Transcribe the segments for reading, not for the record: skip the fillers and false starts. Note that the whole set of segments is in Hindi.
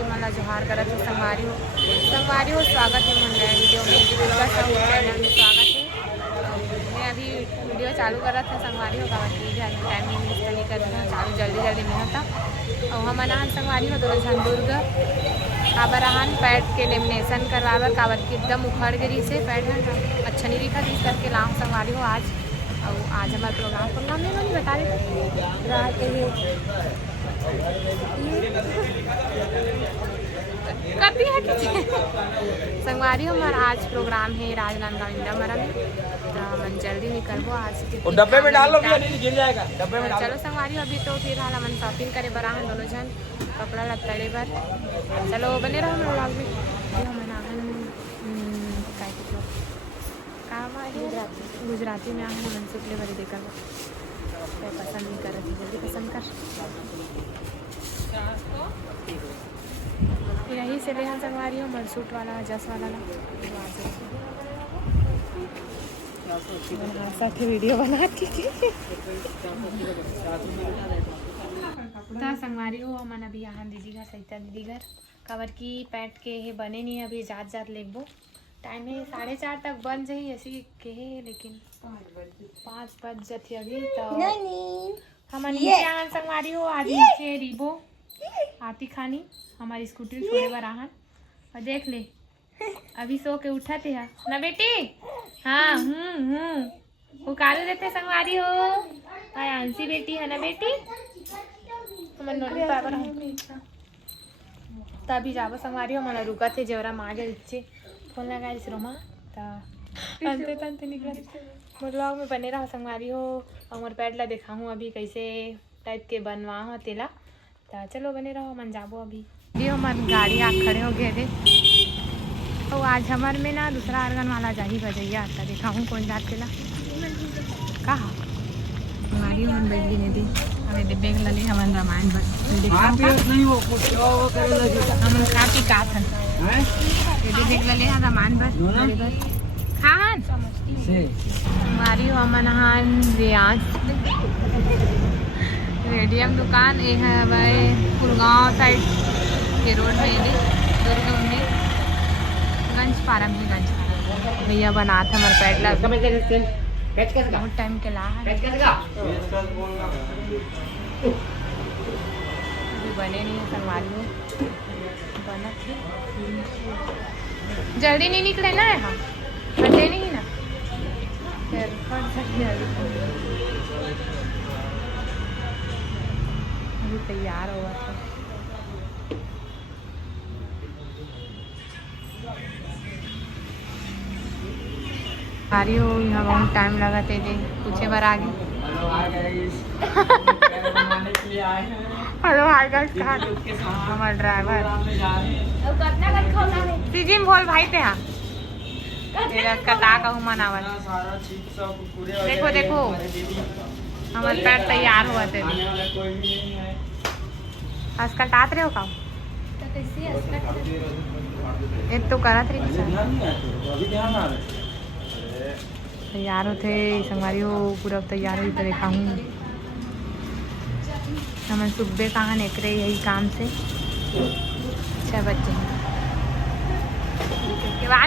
तोरी मला जोहार करत है संगवारी हो स्वागत है मन नया वीडियो में दुर्गा साहू चैनल में स्वागत है। मैं अभी वीडियो चालू करत है संगवारी हो का टाइम नहीं कर चालू जल्दी नहीं होता और हम अनाहन संगवारी हो दो झन दुर्ग काबर आहन पैड के लेमिनेशन करवावर काबर की एकदम उखड़ गई से पैड है अच्छा नहीं दिखा इस करके लाऊँ संगवारी हो आज। और आज हमारा प्रोग्राम में नहीं बता रहे रात करती है संगवारी हो हमारा आज प्रोग्राम है राजनांदगांव इंडिया हमारा में तो मन जल्दी निकलबो आज के डब्बे में डाल लो भैया, नहीं गिर जाएगा डब्बे में डाल। चलो संगवारी हो अभी तो फिर हाल मन शॉपिंग करे बर आहन दोनों जन कपड़ा लत्ता ले बर चलो बने रहो हम ब्लॉग में। गुजराती में आहन मनसूख ले बड़ी देखा क्या पसंद नहीं कर रही जल्दी पसंद कर यही से ले संगवारी हो मनसूट वाला जस वाला साथ वीडियो बनाती तो संगवारी हो मन अभी यहाँ दीदी घर सहिता दीदी घर कवर की पैट के है बने नहीं अभी जात लेबो टाइम है 4:30 तक बन जाही ऐसी के लेकिन 5 बज जाती अभी तो हम नीचे संगवारी हो आज नीचे रीबो आती खानी हमारी स्कूटी छोड़े बर आहन और देख ले अभी सो के उठा थे ना बेटी। हाँ वो कालू देते संगवारी हो आंसी बेटी है ना बेटी तभी जाबो संगवारी हो मला रुका थे जेवरा मागे इच्छे फोन लगा इस रोमा तंते निकला ब्लॉग में बने रहा संगवारी हो और पैड ला दिखाऊँ अभी कैसे टाइप के बनवा हो तेला तो चलो बने रहो मन जाबो अभी हमार गाड़ी आ खड़े हो गए थे और आज हमार में ना दूसरा आर्गन वाला जा ही बजैया आता दिखाऊँ कौन जात तेला कहा हमारी मन बैठ नहीं दी हमें डिब्बे के लली हमन रामायण हमन काटी का थन डिब्बे के लली रामायण बस खान हमारी हमन हान रियाज रेडियम दुकान ये है हमारे कुलगांव साइड के रोड में दुर्ग में गंज फार्म है गंज भैया बनाते हमारे पैडला बहुत टाइम के ला अभी बने नहीं है संगवारी हो बना जल्दी नहीं निकले ना यहाँ बने नहीं ना फिर फट सकती अभी तैयार हुआ था भारी हो यहाँ बहुत टाइम लगा थे पूछे बार आगे हेलो हाय गाइस हमारा ड्राइवर सीजिम बोल भाई थे हाँ कटा कहूँ मनावल देखो हमारे पैर तैयार हुआ थे आजकल टात रहे हो का तो करत रही तैयार होते संगवारी हो पूरा तैयार हुई तो देखा हूँ हमें सुबह कहाँ निकले यही काम से 6 बच्चे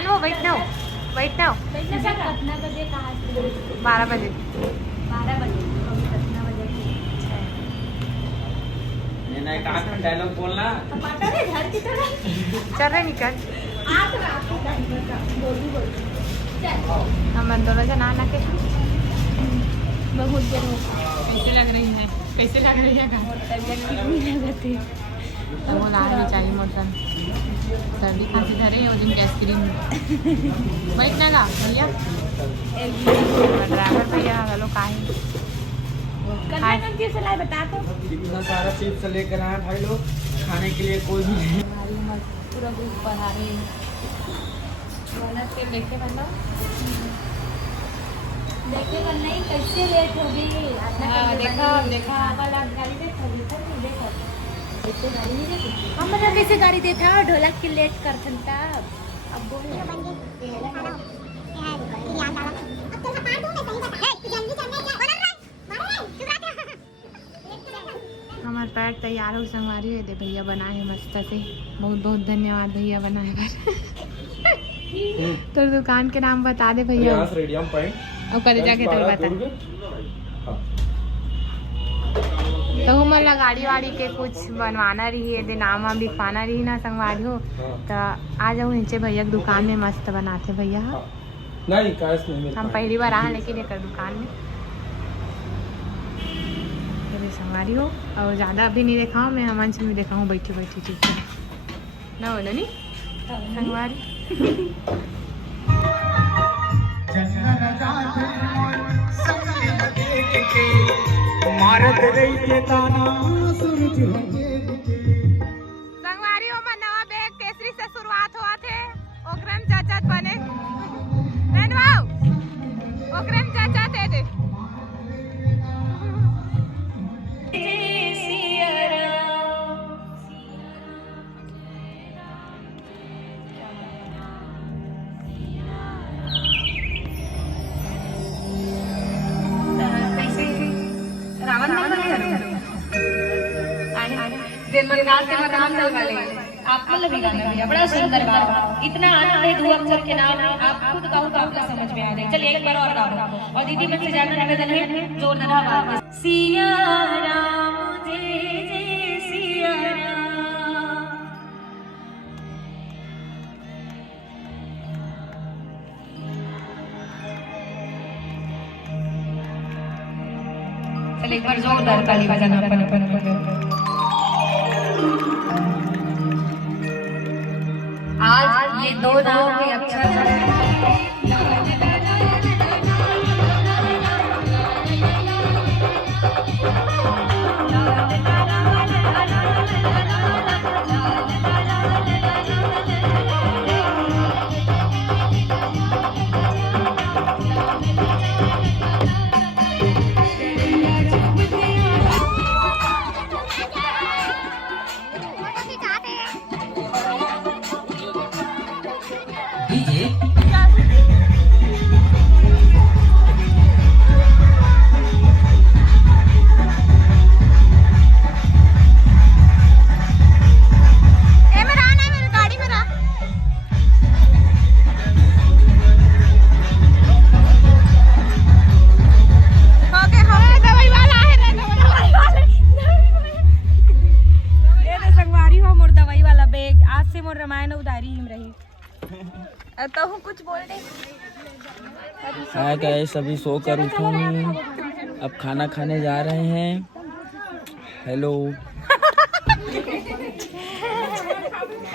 हो बैठना हो 12 बजे 12 बजे डायलॉग बोलना चल रहे निकल हम दोनों जना ना के बहुत कैसे लग रही है तो वो लाल में चाहिए मोटन सर्दी खांसी धरे और दिन आइसक्रीम बैठना गा भैया ड्राइवर भैया हेलो काहे बता तो कितना सारा चिप्स लेकर आए भाई लोग खाने के लिए कोई भी नहीं पूरा ग्रुप पढ़ा रहे से लेके बंदा देखे नहीं कैसे लेट हो गई देखा गाड़ी देखो हम बता कैसे गाड़ी देता ढोलक की लेट कर सकता अब हमारे पैट तैयार हो संगवारी दे भैया बनाए हैं मस्त से। बहुत बहुत धन्यवाद भैया बनाए पर। तो दुकान के नाम बता दे भैया रेडियम पॉइंट और करे जाके तो बता। तो हम गाड़ी वाड़ी के कुछ बनवाना रही है दे नाम वाम लिखवाना रही ना संगवारी हो तो आ जाओ नीचे भैया की दुकान में मस्त बनाते भैया। नहीं कैश नहीं मिलता। हम पहली बार आए लेकिन एक दुकान में संगवारी हो और ज़्यादा अभी नहीं देखा हूँ मैं। हमन से भी देखा हूँ बैठी बैठी ठीक है ना हो नहीं संगवारी। संगवारी हो में नवा बैग केसरी से शुरुआत हुआ थे ओकरम चाचा बने ननवाओ ओकरम चाचा थे दे आपको लगेगा ना भैया बड़ा सुंदर गाना इतना आनंद है दो अक्षर के नाम आप खुद गाओ तो आपको समझ में आ जाए। चलिए एक बार और गाओ और दीदी मुझसे ज्यादा निवेदन है जोरदार आवाज में सिया राम जय जय सिया राम। चलिए एक बार जोरदार ताली बजाना अपन अपन आज ये दो नाम के अक्षर रामायण उदारी हिम रही तो हूँ कुछ बोल दे। हाय गाइस अभी सो कर उठा हूँ अब खाना खाने जा रहे हैं। हेलो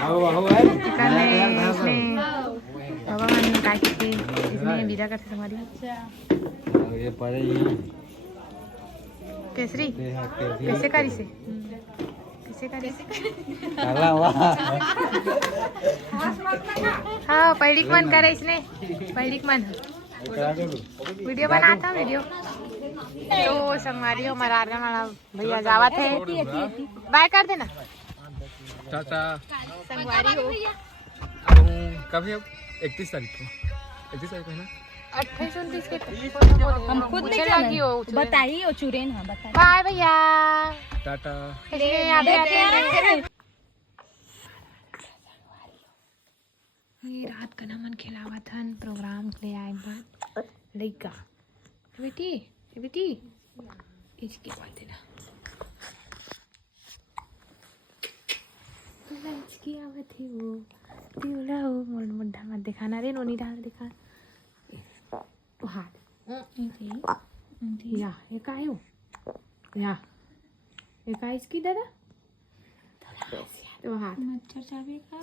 आओ आओ ये पड़े केसरी कैसे करी से हाँ पहिलिक मन करे इसने पहिलिक मन वीडियो बनाता वीडियो तो संगवारी हो मरार वाला भैया जावा थे बाय कर देना टाटा संगवारी हो कभी अब 31 तारीख को है ना 28-29 के हम खुद नहीं लगी हो बताइए ओ चुरेन हां बताइए बाय भैया टाटा ये रात का नमन खिलावा था प्रोग्राम के लिए आए बाद लड़का बेटी बेटी इसके बाद देना इसकी आवत है वो तिवला वो मुंडा मत दिखाना रे नोनी डाल दिखा हाथ या ये काय हो या ये काय इसकी दादा तो हाथ मच्छर चाबी का